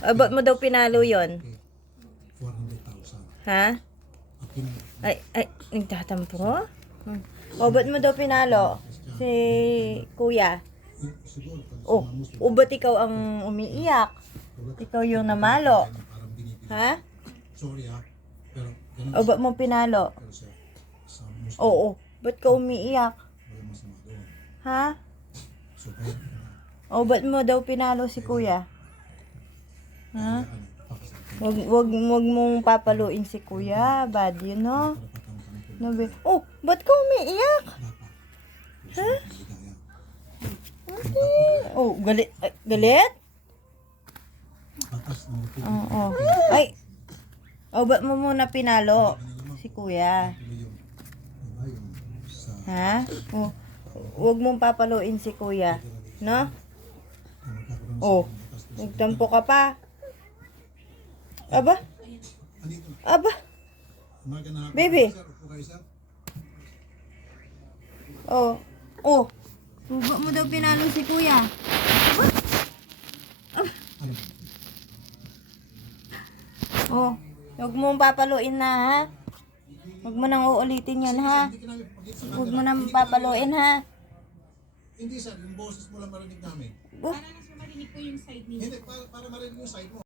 Ba't mo daw pinalo yon? 400,000. Ha? Ay, nagtatampo? Ba't mo daw pinalo? Si kuya. Siguro, Ba't ikaw ang umiiyak? Ikaw yung namalo. parang binibigay. Ha? Sorry ha. Pero ganun Ba't mo pinalo? pero sa Muslim, Oo. Ba't ka umiiyak? wala masama doon. Ha? So, kaya ka na. Ba't mo daw pinalo si kuya? Ha? Wag mong papaluin si kuya. Bad yun, no? Nabi. Ba't ka umiiyak? Ha? Galit. Galit? Batas ng muti. Oo. Ay. Ba't mo muna pinalo si kuya? Diba yung sa Ha? Wag mong papaluin si kuya. No? Nagtampo ka pa. Aba? andito na. Aba? Umaga na hapon. Baby. Sir, upo kayo, sir. Ba't mo daw pinalo si kuya? Ano? Huwag mong papaluin na, ha? Huwag mo nang uulitin yan, ha? Hindi ka namin pagkita sa Huwag kanila. mo nang Hindi ka papaluin, ha? Hindi sir, yung boses mo lang marinig namin. Oh, Para mas marinig ko yung side niyo. Hindi, para marinig yung side mo.